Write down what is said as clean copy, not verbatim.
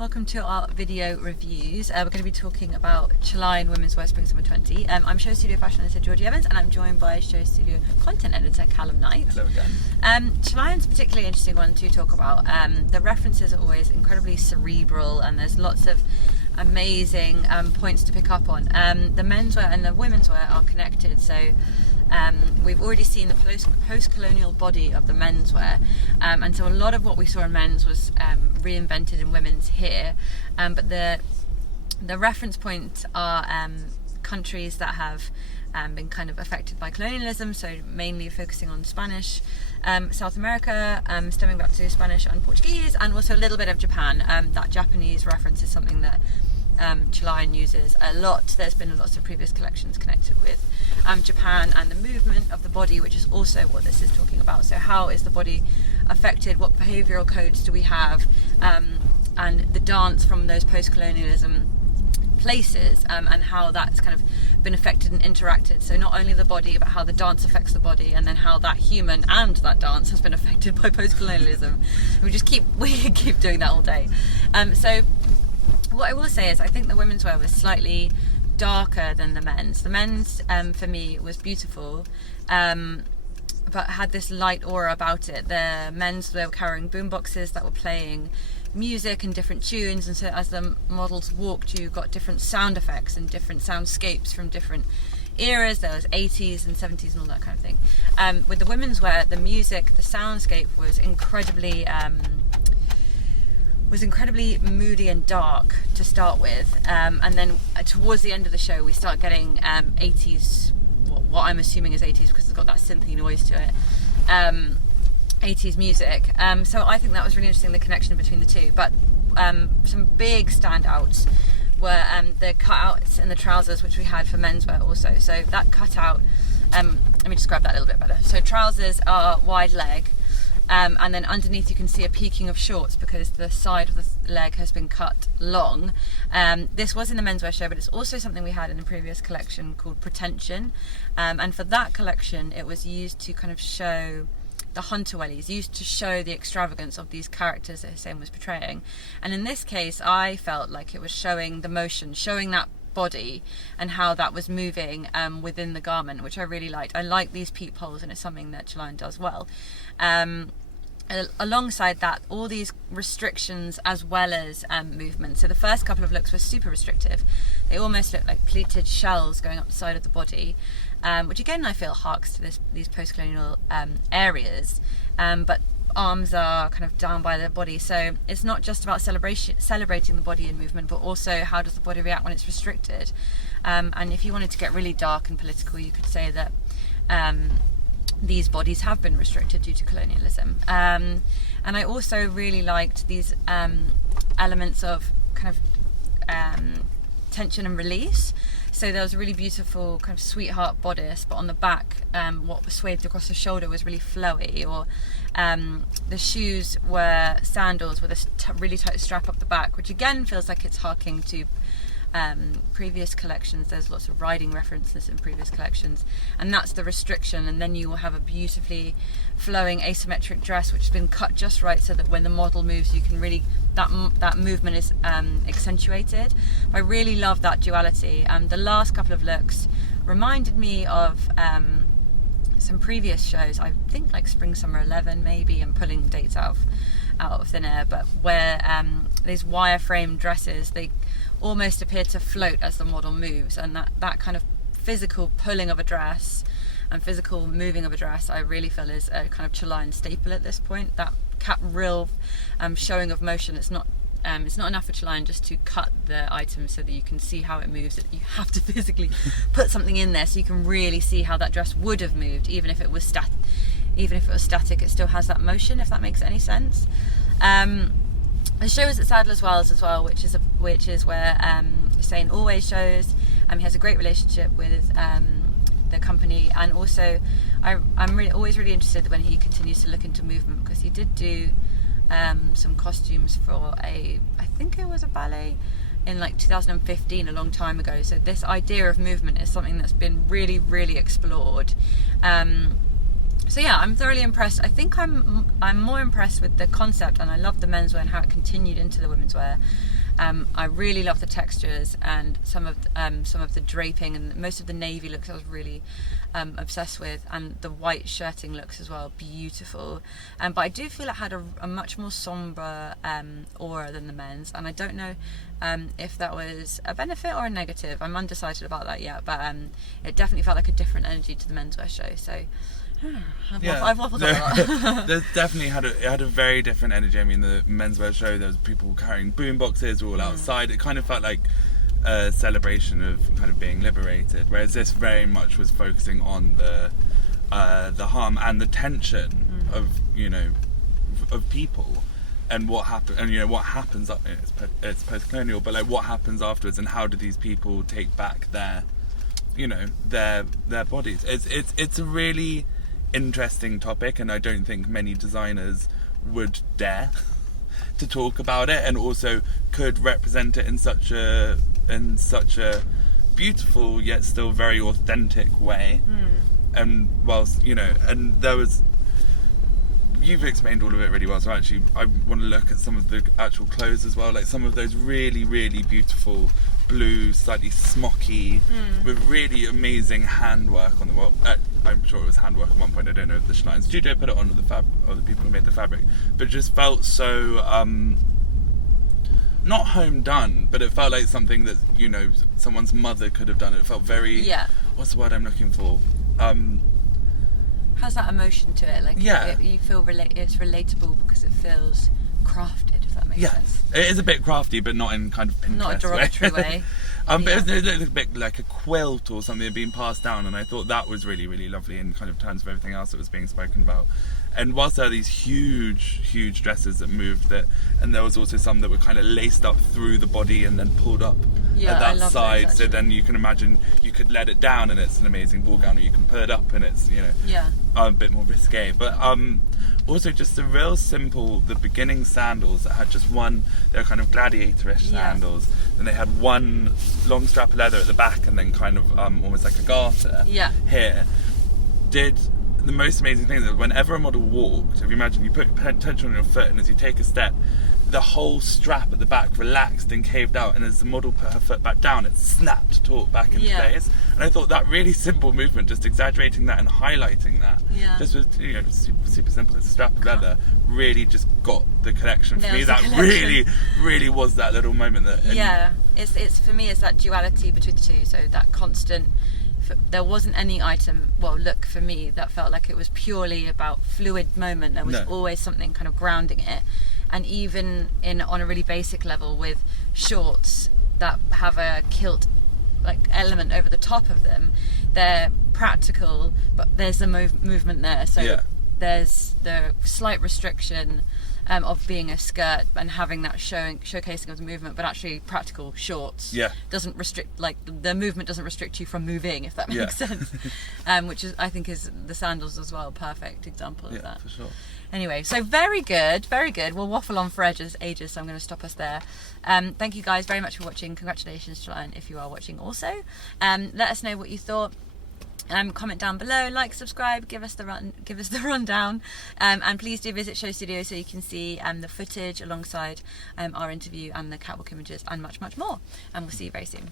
Welcome to our video reviews. We're going to be talking about Chalayan Womenswear Spring Summer 20. I'm Show Studio Fashion Editor Georgina Evans, and I'm joined by Show Studio Content Editor Calum Knight. Hello again. Chalayan's a particularly interesting one to talk about. The references are always incredibly cerebral, and there's lots of amazing points to pick up on. The menswear and the womenswear are connected, so we've already seen the post-colonial body of the menswear, and so a lot of what we saw in men's was reinvented in women's here, but the reference points are countries that have been kind of affected by colonialism, so mainly focusing on Spanish, South America, stemming back to Spanish and Portuguese, and also a little bit of Japan. That Japanese reference is something that Chalayan uses a lot. There's been lots of previous collections connected with Japan and the movement of the body, which is also what this is talking about. So how is the body affected? What behavioural codes do we have? And the dance from those post-colonialism places, and how that's kind of been affected and interacted. So not only the body, but how the dance affects the body, and then how that human and that dance has been affected by post-colonialism. We keep doing that all day. So what I will say is I think the women's wear was slightly darker than the men's. The men's, for me, was beautiful, but had this light aura about it. The men's, they were carrying boomboxes that were playing music and different tunes, and so as the models walked, you got different sound effects and different soundscapes from different eras. There was 80s and 70s and all that kind of thing. With the women's wear, the music, the soundscape was incredibly moody and dark to start with, and then towards the end of the show we start getting 80s, what I'm assuming is 80s because it's got that synthy noise to it, 80s music. So I think that was really interesting, the connection between the two. But some big standouts were the cutouts in the trousers, which we had for menswear also. So that cutout, let me describe that a little bit better. So trousers are wide leg, and then underneath you can see a peaking of shorts because the side of the leg has been cut long. This was in the menswear show, but it's also something we had in a previous collection called Pretension, and for that collection it was used to kind of show the hunter wellies, used to show the extravagance of these characters that Hussein was portraying. And in this case I felt like it was showing the motion, showing that body and how that was moving within the garment, which I really liked. I like these peepholes, and it's something that Chalayan does well. Alongside that, all these restrictions as well as movement. So the first couple of looks were super restrictive. They almost looked like pleated shells going up the side of the body, which again I feel harks to these post-colonial areas, but arms are kind of down by the body. So it's not just about celebrating the body in movement, but also how does the body react when it's restricted. And if you wanted to get really dark and political, you could say that these bodies have been restricted due to colonialism. And I also really liked these elements of kind of tension and release. So there was a really beautiful kind of sweetheart bodice, but on the back, what was swathed across the shoulder was really flowy. Or the shoes were sandals with a really tight strap up the back, which again feels like it's harking to previous collections. There's lots of riding references in previous collections, and that's the restriction. And then you will have a beautifully flowing asymmetric dress which has been cut just right so that when the model moves you can really, that movement is accentuated. I really love that duality. The last couple of looks reminded me of some previous shows, I think like Spring Summer 11 maybe, I'm pulling dates out of thin air, but where these wireframe dresses, they almost appear to float as the model moves, and that kind of physical pulling of a dress and physical moving of a dress I really feel is a kind of Chalayan staple at this point. That real showing of motion. It's not enough for Chalayan just to cut the item so that you can see how it moves. You have to physically put something in there so you can really see how that dress would have moved, even if it was static. It still has that motion, if that makes any sense. The show is at Sadler as well, which is where Hussein always shows. He has a great relationship with the company, and also I'm always really interested when he continues to look into movement, because he did do some costumes for I think it was a ballet in like 2015, a long time ago. So this idea of movement is something that's been really, really explored. So yeah, I'm thoroughly impressed. I think I'm more impressed with the concept, and I love the menswear and how it continued into the women's wear. I really love the textures and some of the draping, and most of the navy looks I was really obsessed with, and the white shirting looks as well, beautiful. But I do feel it had a much more sombre aura than the men's, and I don't know if that was a benefit or a negative. I'm undecided about that yet, but it definitely felt like a different energy to the menswear show. So I've waffled a lot. There's definitely it had a very different energy. I mean, the menswear show, there was people carrying boom boxes all outside. It kind of felt like a celebration of kind of being liberated, whereas this very much was focusing on the harm and the tension of of people and what happened, and what happens. It's post-colonial, but like what happens afterwards, and how do these people take back their bodies? It's a really interesting topic, and I don't think many designers would dare to talk about it, and also could represent it in such a beautiful yet still very authentic way. And whilst and there was, you've explained all of it really well, so actually I want to look at some of the actual clothes as well, like some of those really, really beautiful blue, slightly smocky, with really amazing handwork on the wall. I'm sure it was handwork at one point. I don't know if the Chalayan studio put it on, or the people who made the fabric, but it just felt so not home done, but it felt like something that someone's mother could have done. It felt very what's the word I'm looking for? Has that emotion to it, like you feel it's relatable because it feels crafted, if that makes sense. It is a bit crafty, but not in kind of Pinterest not a derogatory way. But it looked a bit like a quilt or something that had been passed down, and I thought that was really, really lovely in kind of terms of everything else that was being spoken about. And whilst there are these huge dresses that moved, and there was also some that were kind of laced up through the body and then pulled up at that side, those, so then you can imagine you could let it down and it's an amazing ball gown, or you can put it up and it's a bit more risque. But also just the real simple, the beginning sandals that had just one, they're kind of gladiatorish sandals, and they had one long strap of leather at the back and then kind of almost like a garter here, did the most amazing thing. That whenever a model walked, if you imagine you put tension on your foot, and as you take a step, the whole strap at the back relaxed and caved out, and as the model put her foot back down, it snapped taut back into place. And I thought that really simple movement, just exaggerating that and highlighting that, just with super simple, it's a strap of leather, really just got the collection for me. That really was that little moment that it's for me, it's that duality between the two. So that constant, there wasn't any look for me that felt like it was purely about fluid moment. There was always something kind of grounding it. And even on a really basic level, with shorts that have a kilt like element over the top of them, they're practical, but there's the movement there. So there's the slight restriction of being a skirt and having that showcasing of the movement, but actually practical shorts doesn't restrict, like the movement doesn't restrict you from moving, if that makes sense. Which is, I think, is the sandals as well, perfect example of that. For sure. Anyway, so very good. We'll waffle on for ages, so I'm going to stop us there. Thank you guys very much for watching. Congratulations, Chalayan, if you are watching also. Let us know what you thought. Comment down below, like, subscribe, give us the rundown, and please do visit Show Studio so you can see the footage alongside our interview and the catwalk images and much more. And we'll see you very soon.